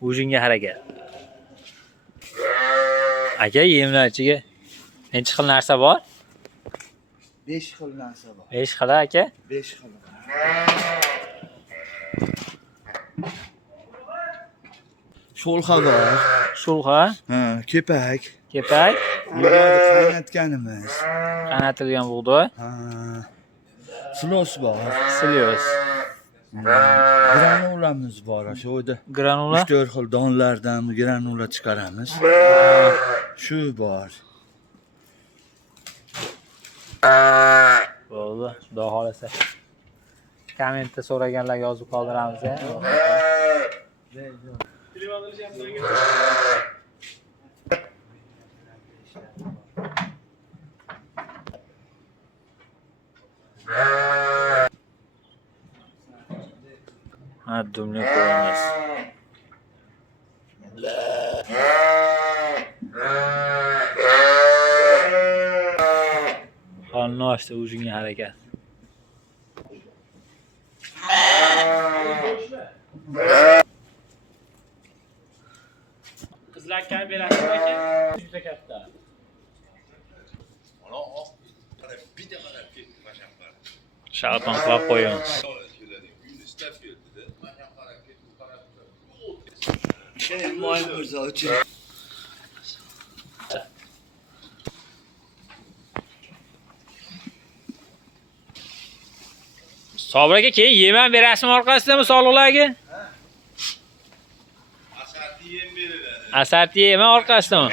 Ujunga harakat. Aka, yemlar ichiga necha xil narsa bor? 5 xil narsa bor. 5 xil aka? 5 xil. Sho'lxa bor. Shulg'a, Ha, kepak. kepak, Bug'doyni qaynatganimiz. qaynatilgan bug'doy, Ha. Silos bor. silyos, Granulamiz bor. Shu yerda granula. 3-4 xil donlardan granula chiqaramiz. Shu bor. Bo'ldi, xudo xolasa. Kommentda so'raganlarga yozib qoldiramiz. Ha, dumli qo'yamiz. Qonni ochdi, ujunga harakat. Qizlar kam berasizmi aka? Juda katta. Shalpon qilib qo'yamiz. Moy mirzo uchun. Sobir aka, keyin yem ham berasizmi orqasidami sog'liqlarga? Asarti yem ham orqasidami?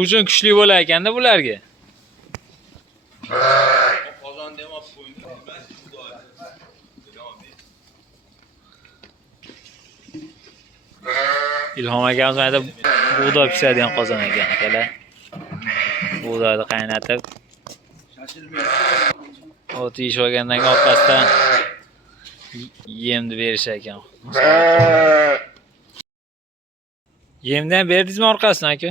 Ujun kuchli bo'lar ekanda bularga. Ilhom akamiz mana bug'doy pishiradigan qozon ekan akalar. Bug'doyni qaynatib, o't yeyishib olgandan keyin orqasidan yemni berishar ekan. Yemdan berdingizmi orqasidan aka?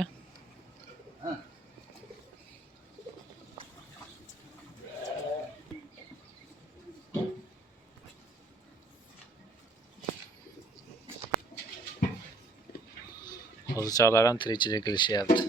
Qo'zichoqlar ham tirikchilik qilishyapti.